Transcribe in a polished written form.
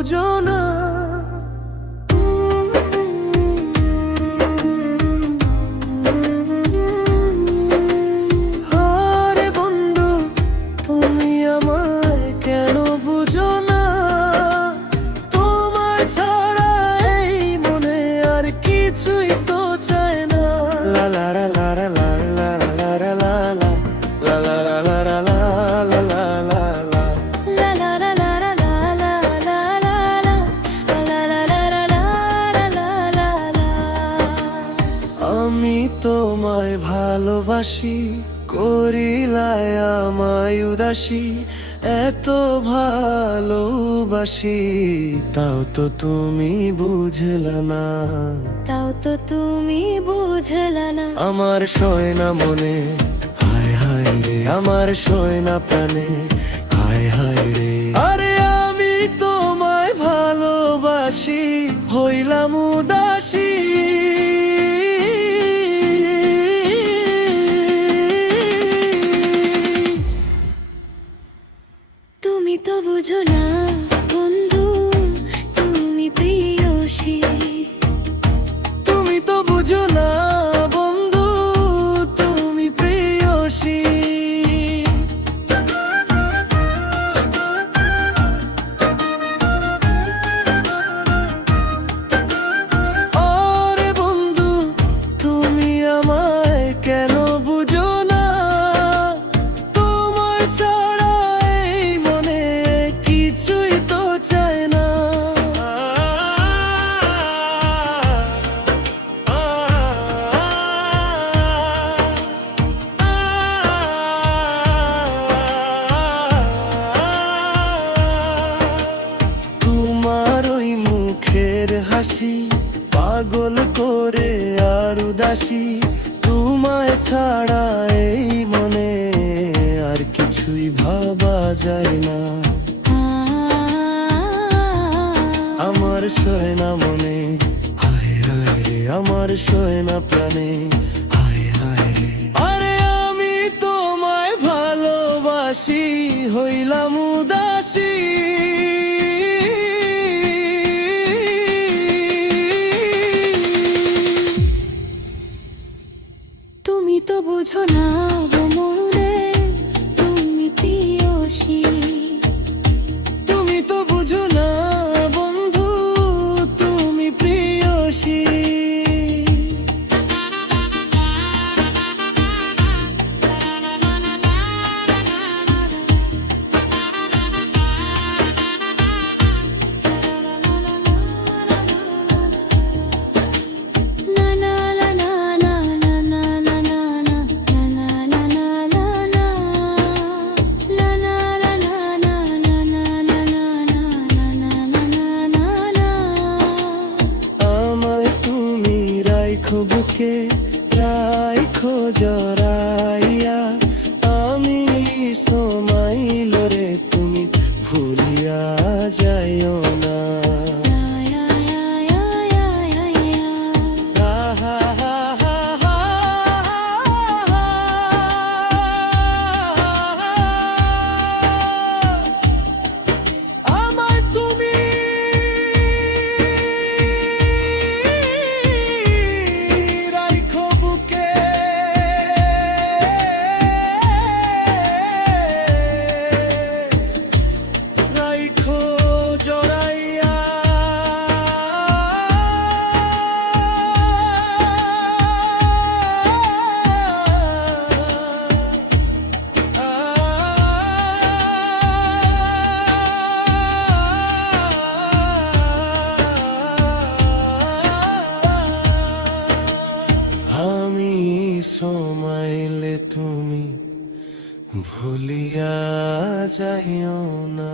বুঝো না। আরে বন্ধু তুমি আমায় কেন বুঝো না? তোমার ছাড়া এই মনে আর কিছুই তো চায় না। লা লা লা লা লা লা লা লা লা লা লা লা লা লা লা লা লা লা। আমি তোমায় ভালোবাসি, করিলায় আমায় উদাসী, এত ভালোবাসি তাও তো তুমি বুঝলা না। তাও তো তুমি বুঝলা না। আমার সয় না মনে, হায় হায় রে, আমার সয় না প্রাণে, হায় হায় রে। আরে আমি তোমায় ভালোবাসি, হইলাম উদাসী। তুমি তো বুঝো না বন্ধু, তুমি প্রিয়সী। তুমি তো বুঝো না বন্ধু, তুমি প্রিয়সী। আরে বন্ধু তুমি আমায় কেন বুঝো না? তোমার ছাড়া এই মনে কিছুই তো চায় না। তোমার ওই মুখের হাসি পাগল করে আর উদাসী, তোমায় ছাড়া এই মনে আর কিছুই ভাবা যায় না। আমার সয় না মনে, হায় হায় রে, আমার সয় না প্রাণে, হায় হায় রে। আরে আমি তোমায় ভালোবাসি, হইলাম উদাসী। তুমি তো বুঝো না গো মনে, তুমি প্রিয়সী। তুমি তো বুঝো না বন্ধু, তুমি প্রিয়সী। আমায় তুমি রাইখো বুকে, রাইখো জড়াইয়া, আমি সমাইল রে তুমি ভুলিয়া যাইও না। আমায় তুমি রাইখো বুকে, রাইখো জড়াইয়া, আমি সমাইলে তুমি ভুলিয়া যাইও না।